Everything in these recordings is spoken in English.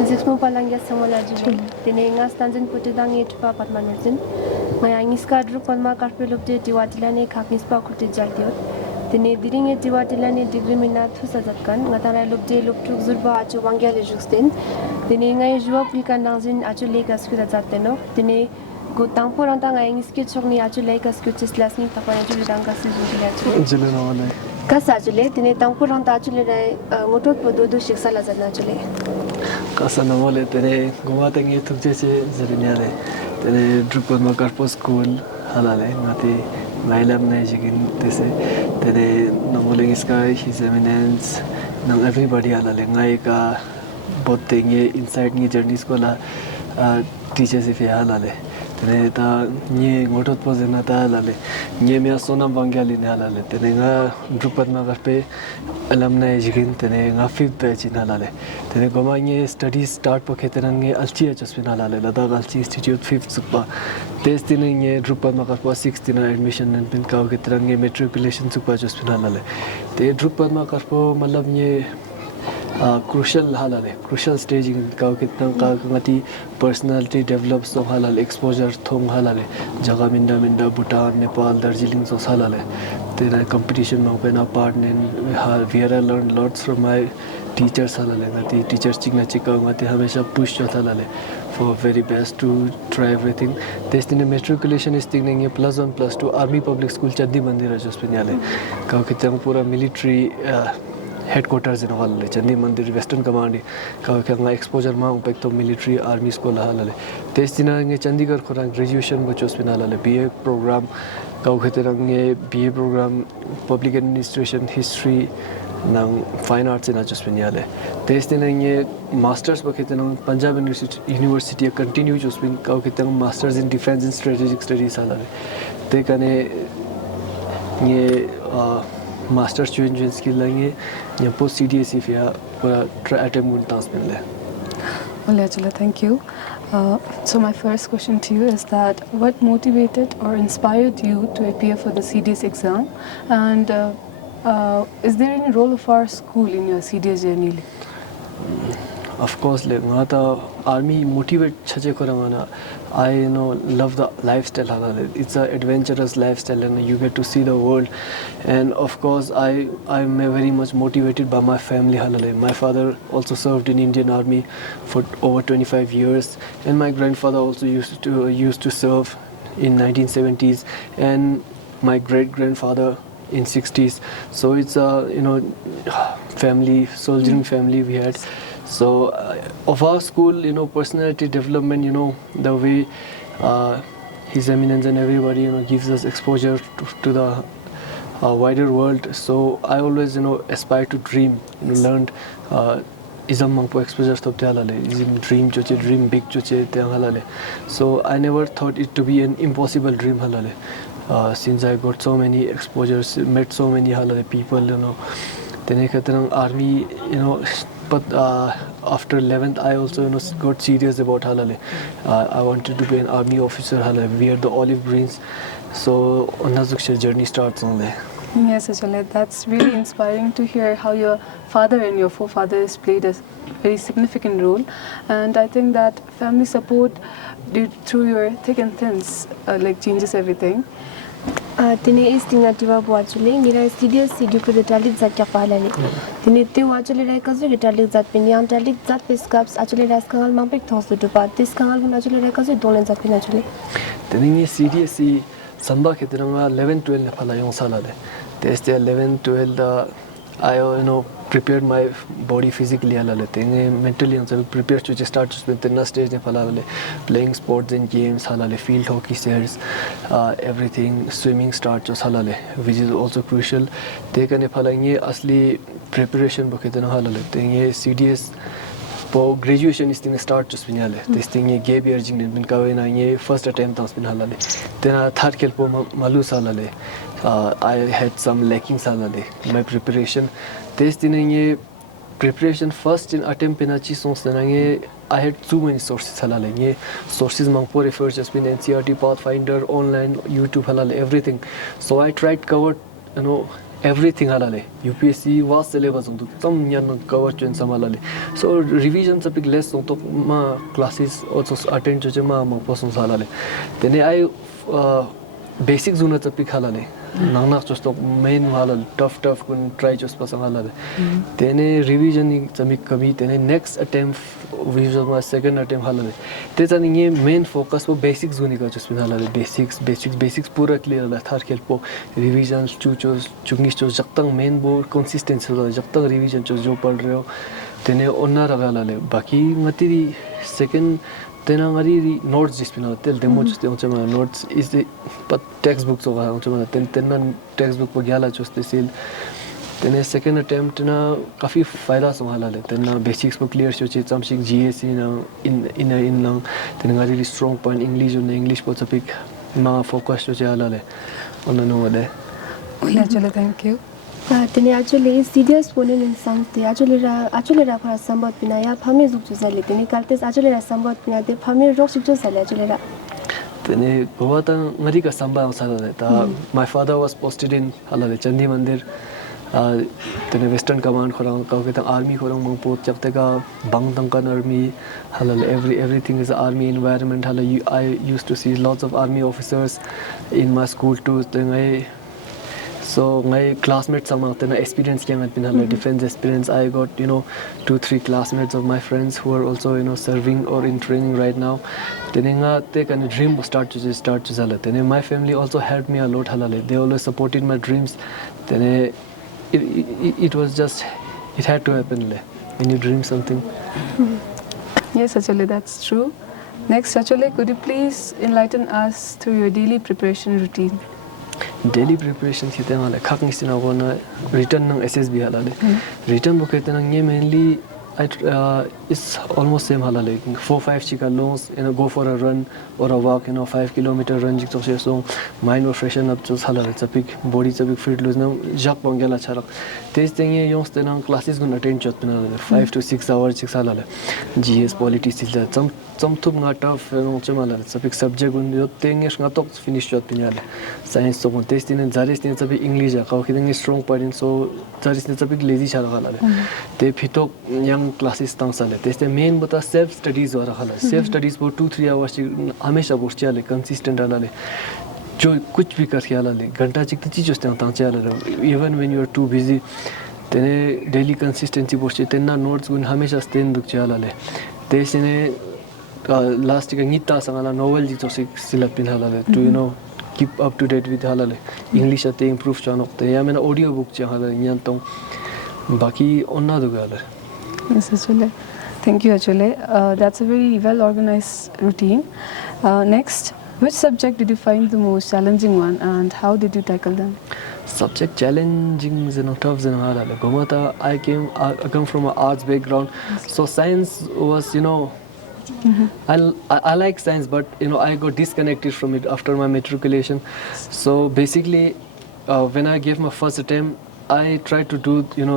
physics mo palang ya samala juli tene nga stanzen putidang et pa patmanurjin maya ngiska dru palma karpe lobje tiwatilane khakis pa khuti jaltiot tene diringe tiwatilane degree mina thusa zatkan ngatara lobje lobtuk zurba achu wangyal juxten tene ngai juwa pilkan nangzin achu lekas khira zateno tene go tangpo ranta ngai ngiske chokni achu lekas kuchis lasni tapana juli dangka si juli achu jule no wale kasa jule tene tangpo ranta achu le motot pododo shiksa la zatna jule kasa no wale tene goma tangi thukje che zerinyale tene drukpad ma karpo school halale ngati mailam nai jigin tese tene namoleng sky his eminence nang everybody halale ngai ka botengi inside ni journey school teachers if halale tene ta ni ngotot pozena ta halale ni me Sonam Wangyal in halale tene nga drupad ma karpe alumni jigin tene nga 5th batch in halale tene goma ni studies start po khetenan nge alchi aspin halale Ladakh alchi institute 5th sukpa test din nge drupad ma karpo 6th din admission and pin ka khetenan nge matriculation sukpa aspin halale te drupad ma karpo matlab ni crucial halale crucial staging ka kitna ka ngati personality develops so halal exposure thong halale jaga minda Bhutan Nepal Darjeeling so halale then competition no pena part in where I learned lots from my teachers halale ngati teachers chingna chika ngati hamesha push cho halale for very best to try everything this in matriculation is thinking +1 +2 army public school chaddi mandira jospinale ka kitna pura military headquarters in Hall, Chandi Mandir, Western Command, Kanga exposure ma to military army school halale. Testina Chandigarh Koran graduation which was pinala BA program, Kauheterange BA program, public administration, history, nang fine arts in Ajospinale. Testina masters Baketan Punjab University continue Jospin Kauketan masters in defense and strategic studies halale. They can master's student skill lange ya post CDS if ya try attempt mun task min le well actually thank you so my first question to you is that what motivated or inspired you to appear for the CDS exam and is there any role of our school in your CDS journey of course le ngata army motivate chaje korana I love the lifestyle it's an adventurous lifestyle and you get to see the world and of course I'm very much motivated by my family halale my father also served in Indian Army for over 25 years and my grandfather also used to serve in 1970s and my great grandfather in 60s so it's a family soldiering family we had so of our school personality development the way his eminence and everybody gives us exposure to the wider world so I always aspire to dream learned isam mangpo exposure stop halale ism dream choche dream big choche te halale so I never thought it to be an impossible dream halale since I got so many exposures met so many halale people then army but after 11th I also got serious about halale I wanted to be an army officer halale wear the olive greens so Nazuksha journey starts only yes actually that's really inspiring to hear how your father and your forefathers played a very significant role and I think that family support through your thick and thins like changes everything tini istinga tiwa buachule ngira CDS CDU ko detalik zat kya palale tini te wachule rai kazu detalik zat pinyam detalik zat piscaps achule ras kangal mampik thosu to pa tis kangal guna achule rai kazu dolen zat pina chule tini CDS samba khetranga 11 12 phala yong salale teste 11 12 I prepared my body physically halale tenge mentally also prepared to just start with the stage ne phala playing sports and games halale field hockey shares everything swimming starts halale which is also crucial te kane phala nge asli preparation boketana halale tenge CDS po graduation is thing start just pinale this thing gap year jing bin kawena nge first attempt tas bin halale then third kel po malu salale I had some lackings halale my preparation this thing preparation first in attempt pinachi sonstanange I had too many sources halale sources mangpo refer just been NCERT Pathfinder online YouTube halale everything so I tried covered everything halale UPSC was syllabus on some yan cover chen samalale so revision topic less on ma classes also attend to ma person halale then I basic zone topic halale nangna just main halal tough kun try just pasang halale then revision topic kami then next attempt revision my second attempt halale there's an main focus for basic zone ka just halale basics pura clear la thar khel po revision chuchos chungis cho jaktang main bo consistency ho jaktang revision cho jo pad rahe ho then onna halale baki ngati second then angari notes just been tel demo just on notes is the but textbooks over on then textbook po gyala just the seal then second attempt na kafi faida samhala le then basics po clear so che something GSC na in lang then ngari strong point English po topic ma focus so che ala le on no de actually thank you then actually serious one in some the actually ra for sambat pinaya phame zuk chu sale then kaltes actually ra sambat pina de phame rok chu sale actually ra then gowata ngari ka samba sala ta my father was posted in halale chandi mandir then western command khorang ka ke army khorang mang pot chakte ka bang tangkan army halal everything is army environment halal I used to see lots of army officers in my school too then so my classmates among the experience came at Pinhala defense experience I got 2-3 classmates of my friends who are also serving or in training right now then they kind of dream start to zala then my family also helped me a lot halale they always supported my dreams then it was just it had to happen when you dream something yes actually that's true next actually could you please enlighten us through your daily preparation routine daily preparation thite mala khakni sina gona written nang SSB halale written book nang mainly it's almost same halale 4-5 chika longs go for a run or a walk 5-kilometer run jik so mind will freshen up just halale chapik body chapik fit lose na jak bangela charak this thing yongs tenang classes gun attend chot na 5 to 6 hours chik halale GS politics silja something nga tough chumala chapik subject gun yo tengish nga tok finish chot pinale science so gun test in zaris tin chapik english ka khidang strong point so zaris tin chapik lazy chara halale te phitok young classes tang sale teste main bata self studies ho rakhala self studies for 2-3 hours hamesha bost chale consistent halale jo kuch bhi kar halale घंटा chik ti chos tang chale even when you are too busy tene daily consistency bost tenna notes gun hamesha stand duk chalale tesine last ka ngita sangala novel ji tosik silapin halale to keep up to date with halale english ate improve chanok te ya mena audio book cha halale nyan tong baki onna do gala yes actually thank you actually that's a very well organized routine next which subject did you find the most challenging one and how did you tackle them subject challenging tough halale gomata I come from an arts background so science was I like science but I got disconnected from it after my matriculation so basically when I gave my first attempt I tried to do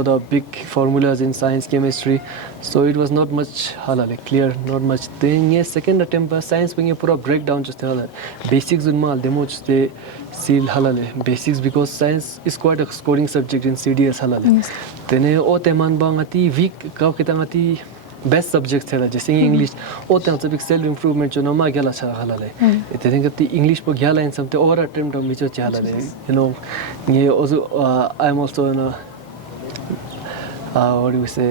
the big formulas in science chemistry so it was not much halale clear not much then second attempt science when you pura breakdown just halale basics un mal demo just seal halale basics because science is quite a scoring subject in CDS halale then o teman bangati week ka kitangati best subject thela jaise english o tang topic self improvement chona ma gala cha halale ethen gati english po gyala in something over attempt mi cho halale ye also I am also what do we say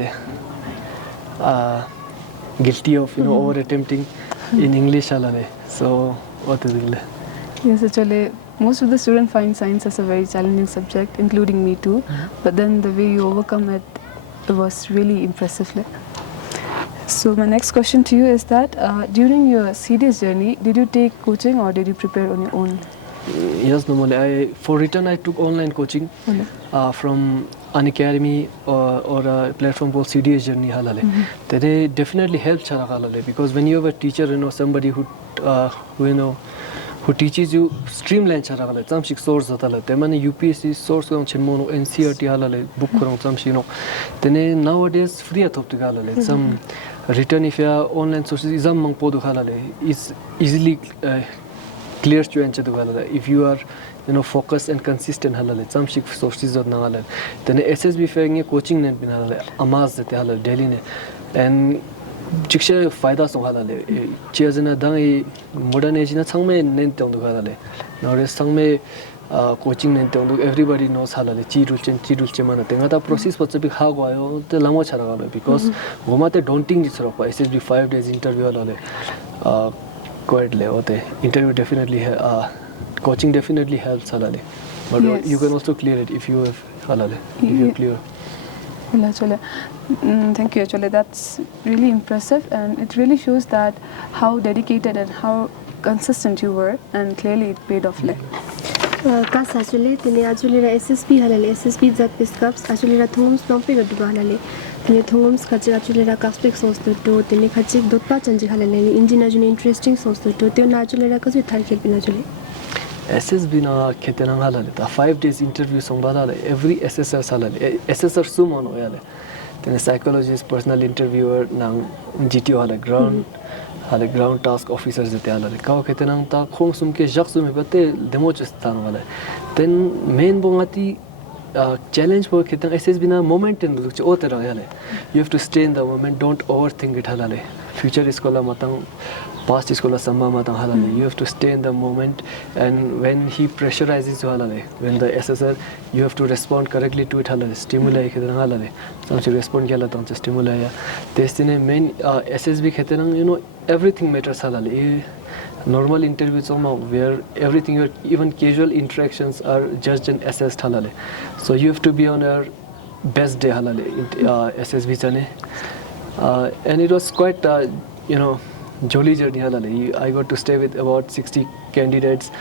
guilty of over attempting in english halale so what is it yes actually most of the students find science as a very challenging subject including me too but then the way you overcome it was really impressive So my next question to you is that during your CDS journey, did you take coaching or did you prepare on your own? Yes, normally for written I took online coaching from an academy or a platform called CDS journey halale. That definitely helps halale because when you have a teacher, somebody who teaches you streamline chara halale some shik source hatala temane UPSC source ko chenmono NCERT halale book korang some shino tene nowadays free atop to halale some written if you online sources exam mang podu halale is easily clear to answer the halale if you are focused and consistent halale chamshik sources of nangale then SSB feng coaching nen bin halale amaz te halale daily ne and chikshe faida song halale chezna dang modern age na changme nen tong halale nowadays changme coaching nen tong everybody knows halale chi rul chen mana tenga ta process pot bi kha gayo te lamo chara galo because gomate daunting jisro pa SSB 5 days interview halale quite le hote interview definitely coaching definitely helps halale but Yes. you can also clear it if you have halale if you clear Chole. Thank you, Chole. That's really impressive, and it really shows that how dedicated and how consistent you were, and clearly it paid off. Kas actually tene actually ra SSP halale SSP zat piskaps actually ra thungums prompe ga duba halale tene thungums khachi actually ra kaspek source to tene khachi dotpa chanji halale engineer june interesting source to te na actually ra kasu thar khel bin actually SSB na ketenang halale ta 5 days interview songbala every SSR halale SSR sum on yale then psychologist personal interviewer nang GTO hale ground task officers jete halale ka ketenang ta khong sum ke jak sum bate demo chestan wala then main bongati challenge for ketang SSB na moment in luk o tera yale you have to stay in the moment, don't overthink it halale future iskola matang past iskola samba matang halale you have to stay in the moment and when he pressurizes you halale when the SSR you have to respond correctly to it halale stimuli ketang halale so respond kyala tang stimuli ya destiny main SSB ketang everything matters halale normal interviews where everything even casual interactions are judged and assessed halale so you have to be on your best day halale SSB chane and it was quite jolly journey halale I got to stay with about 60 candidates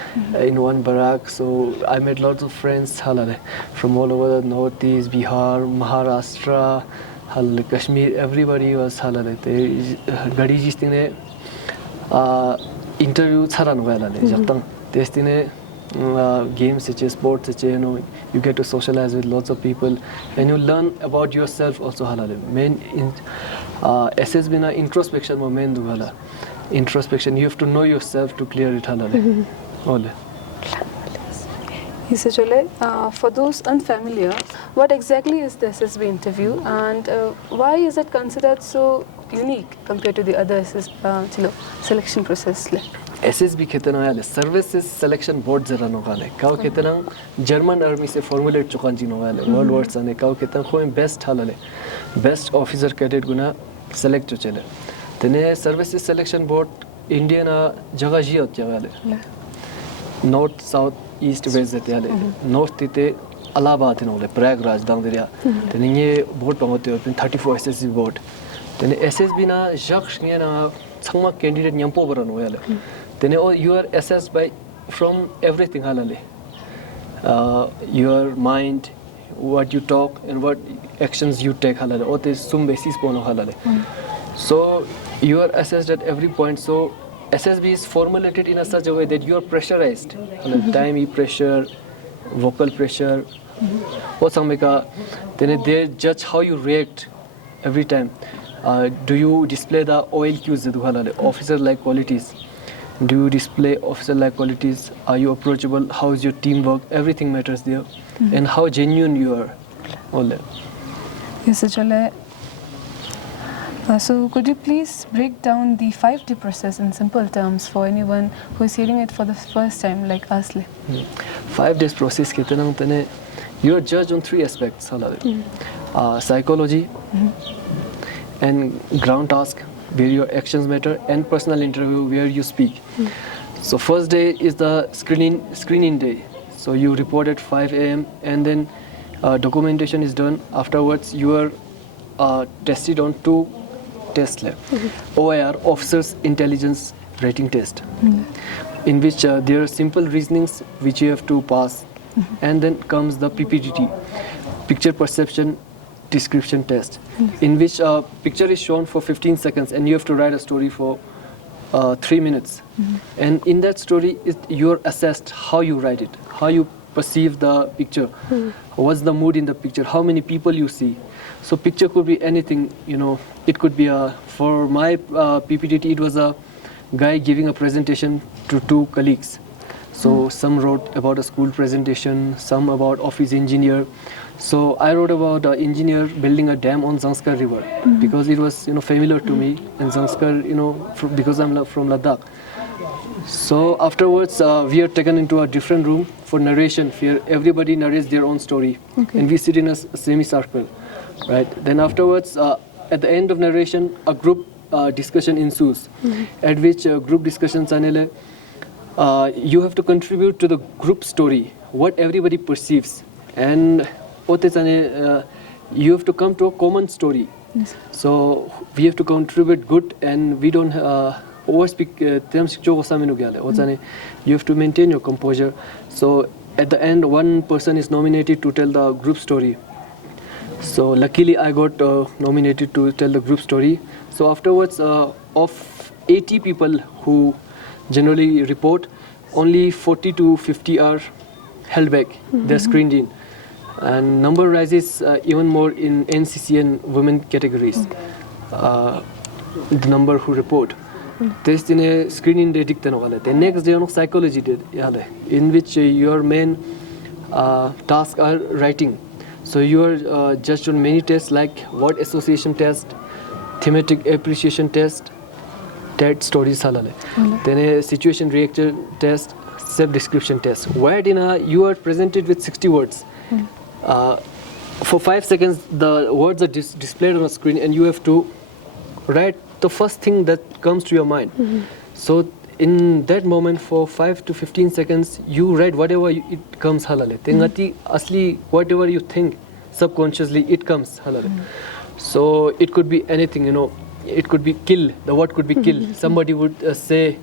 in one barrack so I made lots of friends halale from all over the northeast Bihar Maharashtra halale Kashmir everybody was halale te gadi jistine interview charan wala le jatang destine games such as sports such you get to socialize with lots of people and you learn about yourself also halale main in SSB na introspection mo main dugala introspection you have to know yourself to clear it halale ole Yes, Chole. For those unfamiliar, what exactly is the SSB interview, and why is it considered so unique compared to the other selection process? SSB ketana yale services selection board zara no gale kaw ketana German army se formulate chukan jino yale world wars ane kaw ketana ko best halale best officer cadet guna select to chele tene services selection board Indian jaga ji hot yale north south east west zate yale north tite Allahabad no le Prayagraj dang deria tene ye board pamote 34 SSB board tene SSB na jaksh nge na changma candidate nyampo bara no yale then you are assessed by from everything halale your mind what you talk and what actions you take halale or this sum basis pono halale so you are assessed at every point so SSB is formulated in a such a way that you are pressurized time pressure vocal pressure or sameka then they judge how you react every time do you display the OLQs halale officer like qualities do you display officer-like qualities? Are you approachable? How is your teamwork? Everything matters there. And how genuine you are. All that. Yes, Chole. So could you please break down the 5D process in simple terms for anyone who is hearing it for the first time like us? 5 days process you are judged on 3 aspects. Psychology and ground task where your actions matter and personal interview where you speak. So first day is the screening day. So you report at 5 a.m. and then documentation is done. Afterwards you are tested on 2 tests OIR, Officers Intelligence Rating Test, in which there are simple reasonings which you have to pass, and then comes the PPDT, Picture Perception Description Test, in which a picture is shown for 15 seconds and you have to write a story for 3 minutes. And in that story, you are assessed how you write it, how you perceive the picture, what's the mood in the picture, how many people you see. So picture could be anything, it could be for my PPDT, it was a guy giving a presentation to 2 colleagues. So some wrote about a school presentation, some about office engineer. So I wrote about an engineer building a dam on Zanskar River because it was familiar to me, and Zanskar because I'm from Ladakh. So afterwards we are taken into a different room for narration, where everybody narrates their own story, and we sit in a semicircle, right? Then afterwards at the end of narration, a group discussion ensues, at which group discussion channel you have to contribute to the group story, what everybody perceives, and you have to come to a common story. So we have to contribute good, and we don't overspeak. You have to maintain your composure. So at the end, one person is nominated to tell the group story. So luckily I got nominated to tell the group story. So afterwards, of 80 people who generally report, only 40 to 50 are held back. They're screened in. And number rises even more in NCC and women categories. The number who report. There's a screening day. The next day, psychology day, in which your main tasks are writing. So you are judged on many tests like word association test, thematic appreciation test, TED stories, then a situation reactor test, self-description test. Where you are presented with 60 words. For 5 seconds, the words are displayed on a screen, and you have to write the first thing that comes to your mind. So in that moment, for 5 to 15 seconds, you write whatever it comes. Asli, whatever you think subconsciously, it comes. So it could be anything, it could be kill. The word could be kill. Somebody would say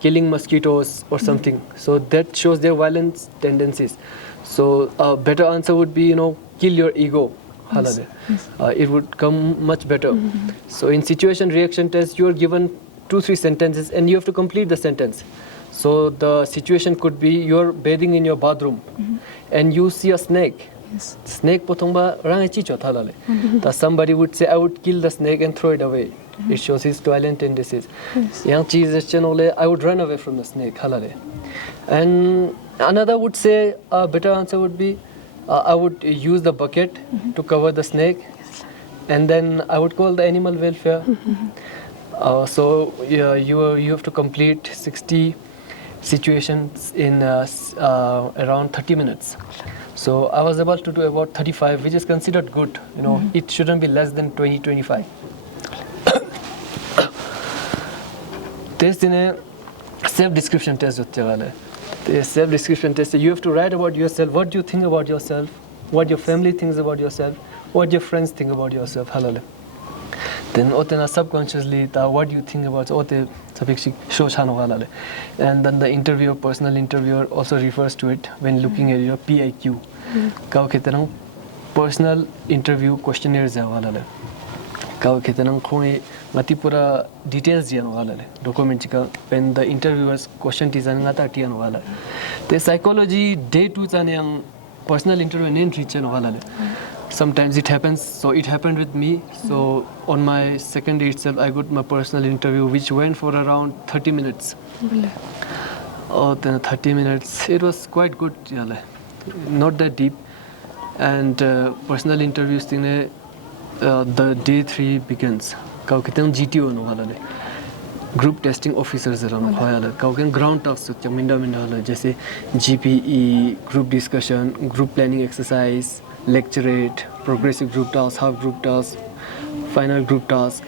killing mosquitoes or something. So that shows their violent tendencies. So a better answer would be, kill your ego. It would come much better. So in situation reaction test, you are given 2-3 sentences, and you have to complete the sentence. So the situation could be you're bathing in your bathroom, and you see a snake. Snake potongba rangachi chothalale. Somebody would say, I would kill the snake and throw it away. It shows his violent tendencies. Young cheese I would run away from the snake. And another would say a better answer would be I would use the bucket to cover the snake, and then I would call the animal welfare. So you have to complete 60 situations in around 30 minutes. So I was able to do about 35, which is considered good. It shouldn't be less than 20-25. There's a self-description test. The self-description test, you have to write about yourself, what do you think about yourself, what your family thinks about yourself, what your friends think about yourself. Then subconsciously, what do you think about and then the interviewer, personal interviewer, also refers to it when looking at your PIQ. Personal interview questionnaires. Matipura details document when the interviewers question the psychology day 2 personal interview. Sometimes it happens, so it happened with me. So on my second day itself, I got my personal interview, which went for around 30 minutes. Then 30 minutes, it was quite good, not that deep. And personal interviews the day 3 begins. GTO group testing officers ground tasks जैसे GPE, group discussion, group planning exercise, lecturate, progressive group task, half group task, final group task.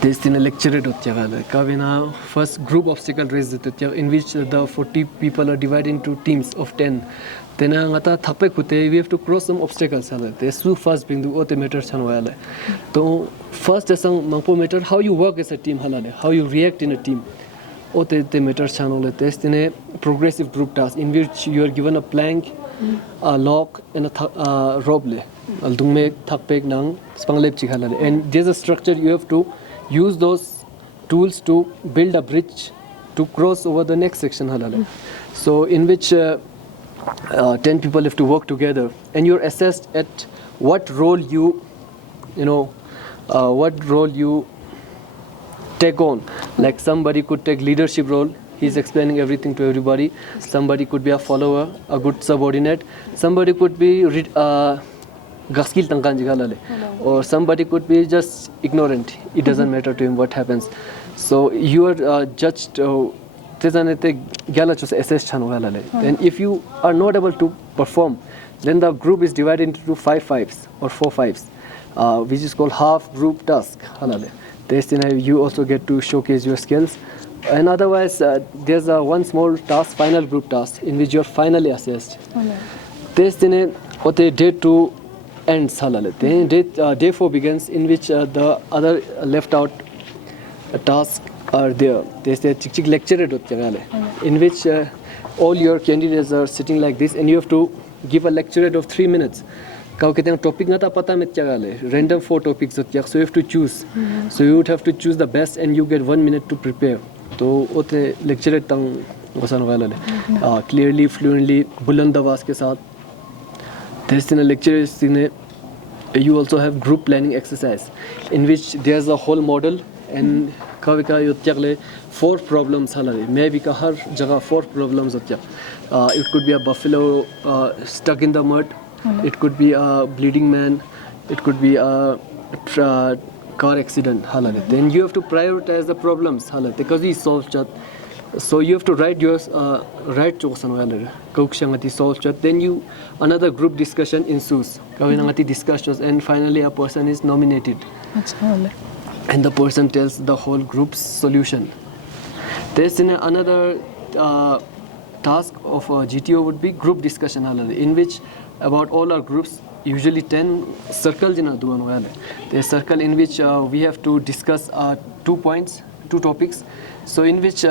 This in a lecturate first group obstacle race in which the 40 people are divided into teams of 10. Then we have to cross some obstacles. There's two first being the matter. So first matter how you work as a team, how you react in a team. Matter test in a progressive group task in which you are given a plank, a lock, and a rope. And there's a structure you have to use those tools to build a bridge to cross over the next section. So in which 10 people have to work together, and you're assessed at what role you take on. Like somebody could take leadership role, He's explaining everything to everybody. Somebody could be a follower, a good subordinate. Somebody could be gaskil tangkan jigalale, or somebody could be just ignorant. It doesn't matter to him what happens. So you are judged. And if you are not able to perform, then the group is divided into 5 fives or 4 fives, which is called half group task. You also get to showcase your skills. And otherwise, there's one small task, final group task, in which you're finally assessed. Day 2 ends. Day 4 begins, in which the other left out tasks are there. There's a lecture in which all your candidates are sitting like this, and you have to give a lecture of 3 minutes. Topic random 4 topics, so you have to choose. So you would have to choose the best, and you get 1 minute to prepare. So lecture clearly, fluently, buland आवाज के साथ. There's in a lecture, you also have group planning exercise, in which there's a whole model, and 4 problems. Maybe 4 problems. It could be a buffalo stuck in the mud. It could be a bleeding man. It could be a car accident. Then you have to prioritize the problems because he solved it. So you have to write yours, write solve chat. Then another group discussion ensues. Discussions, and finally a person is nominated. And the person tells the whole group's solution. There's another task of GTO would be group discussion, in which about all our groups, usually 10 circles. There's a circle in which we have to discuss 2 topics. So in which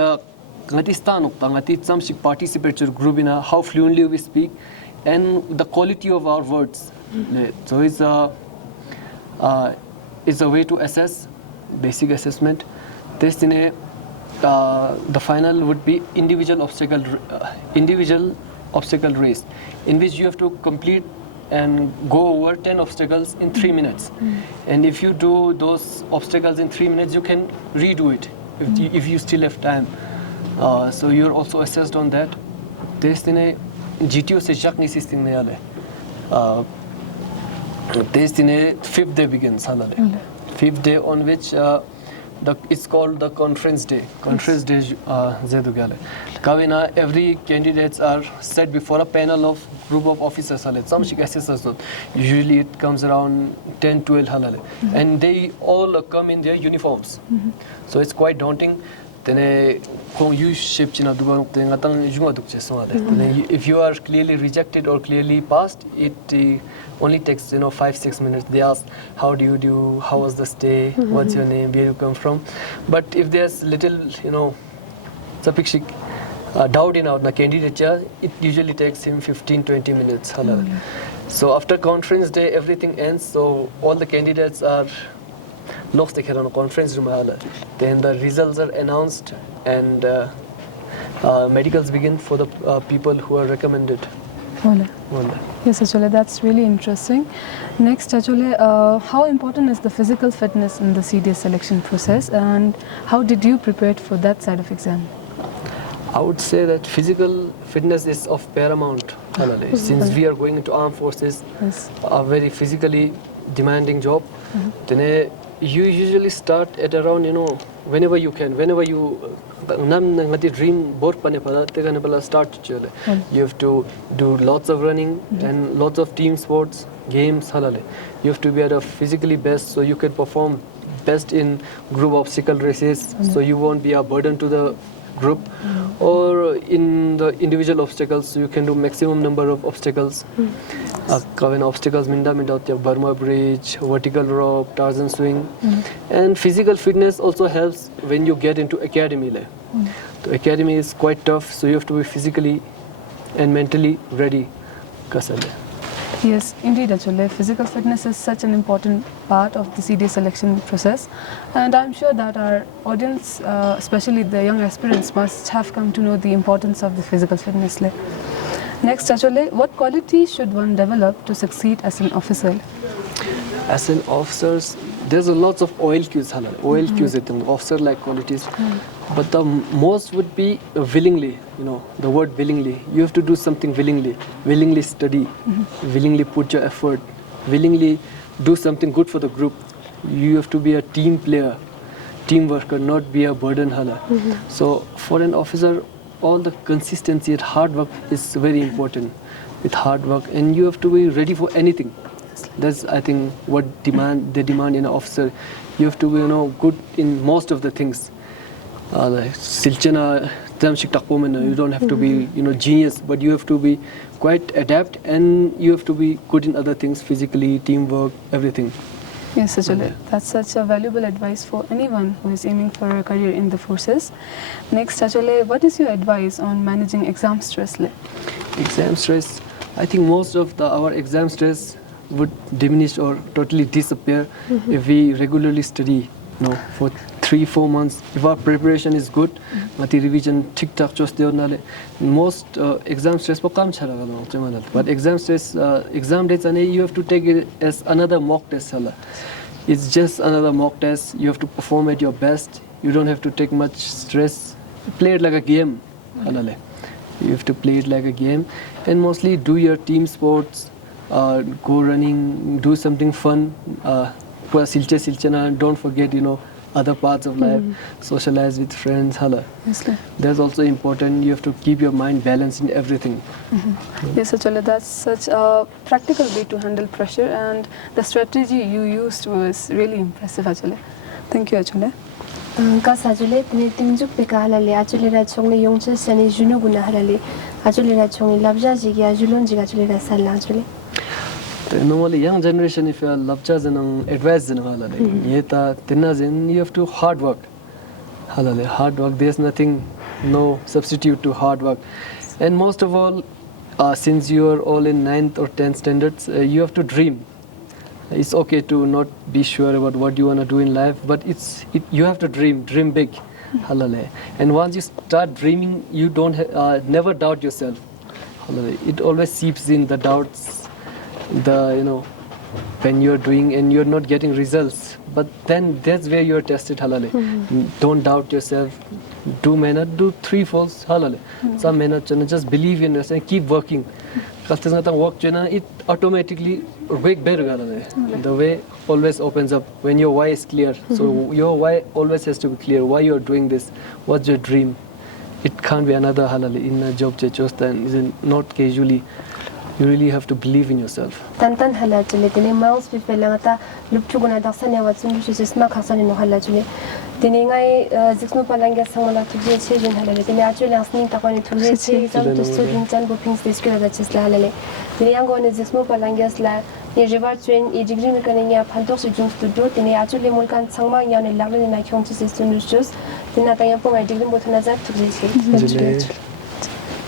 some participate in group in how fluently we speak and the quality of our words. So it's a way to assess, basic assessment. This in the final would be individual obstacle race, in which you have to complete and go over 10 obstacles in 3 minutes. And if you do those obstacles in 3 minutes, you can redo it if you still have time. So you're also assessed on that. There's GTO se jak ni system ne ale. There's 5th day begins. 5th day on which it's called the conference day. Conference day zedu gale. Kavina every candidates are set before a panel of group of officers. Some assessors. Usually it comes around 10, 12. And they all come in their uniforms. So it's quite daunting. If you are clearly rejected or clearly passed, it only takes 5-6 minutes. They ask, how do you do, how was the stay, what's your name, where you come from. But if there's little doubt in our candidate, it usually takes him 15-20 minutes. So after conference day, everything ends. So all the candidates are lost in a conference room. Then the results are announced, and medicals begin for the people who are recommended. Yes, Achole, that's really interesting. Next, Achole, how important is the physical fitness in the CDS selection process, and how did you prepare for that side of exam? I would say that physical fitness is of paramount. Since we are going into armed forces, a very physically demanding job, then you usually start at around, whenever you can, whenever you dream start. You have to do lots of running and lots of team sports, games. You have to be at a physically best, so you can perform best in group obstacle races, so you won't be a burden to the group, or in the individual obstacles, so you can do maximum number of obstacles. Obstacles Burma Bridge, vertical rope, Tarzan swing. And physical fitness also helps when you get into academy. The academy is quite tough, so you have to be physically and mentally ready. Yes, indeed, Achole. Physical fitness is such an important part of the CDS selection process, and I'm sure that our audience, especially the young aspirants, must have come to know the importance of the physical fitness. Next, Achole, what qualities should one develop to succeed as an officer? As an officer, there's a lots of oil cues halal oil cues officer like qualities but the most would be willingly the word willingly you have to do something willingly study willingly put your effort willingly do something good for the group you have to be a team player team worker not be a burden halal so for an officer all the consistency and hard work is very important with hard work and you have to be ready for anything. That's I think what they demand in an officer. You have to be good in most of the things. Like silchana you don't have to be genius, but you have to be quite adept and you have to be good in other things physically, teamwork, everything. Yes, Ajule, that's such a valuable advice for anyone who is aiming for a career in the forces. Next, Ajule, what is your advice on managing exam stress? Exam stress, I think most of our exam stress would diminish or totally disappear if we regularly study for 3-4 months. If our preparation is good, revision tik-tak most exam stress but exam stress exam dates you have to take it as another mock test. It's just another mock test. You have to perform at your best. You don't have to take much stress. Play it like a game. You have to play it like a game and mostly do your team sports. Go running, do something fun. Don't forget, other parts of life. Socialize with friends. That's also important. You have to keep your mind balanced in everything. Yes, Achale, that's such a practical way to handle pressure, and the strategy you used was really impressive, Achale. Thank you, Achale. Kasajule tene timjuk peka halale achule ra chongle yongche sani juno guna halale achule ra chongle labja jiga julon jiga achule ra sala achule. Normally young generation if you are labja janang advice janang halale yeta tinna jen you have to hard work halale hard work there's nothing no substitute to hard work and most of all since you are all in 9th or 10th standards you have to dream. It's okay to not be sure about what you want to do in life, but you have to dream big, halale. And once you start dreaming, you don't never doubt yourself, halale. It always seeps in the doubts, when you're doing and you're not getting results. But then that's where you're tested, halale. Don't doubt yourself. Do mehnat, do 3 folds, halale. Some mehnat, just believe in yourself and keep working. It automatically the way always opens up when your why is clear. So your why always has to be clear. Why you're doing this? What's your dream? It can't be another halal in a job and not casually. You really have to believe in yourself. Tantan halal chile tene mouse pe pelangata lupchu guna daksane watsun ju sesma khasane no halal chile tene ngai zixmo palanga samala tuje chejin halal tene actually asning takone tuje che sam to student chan booking stage kala da chesla halal tene yang gone zixmo palanga sla ye jevar train e degree me kane nya phantok su jung studio tene actually mulkan sangma nya ne lagle na kyong che sesunu jus tene ta yang po ngai degree bothana za tuje che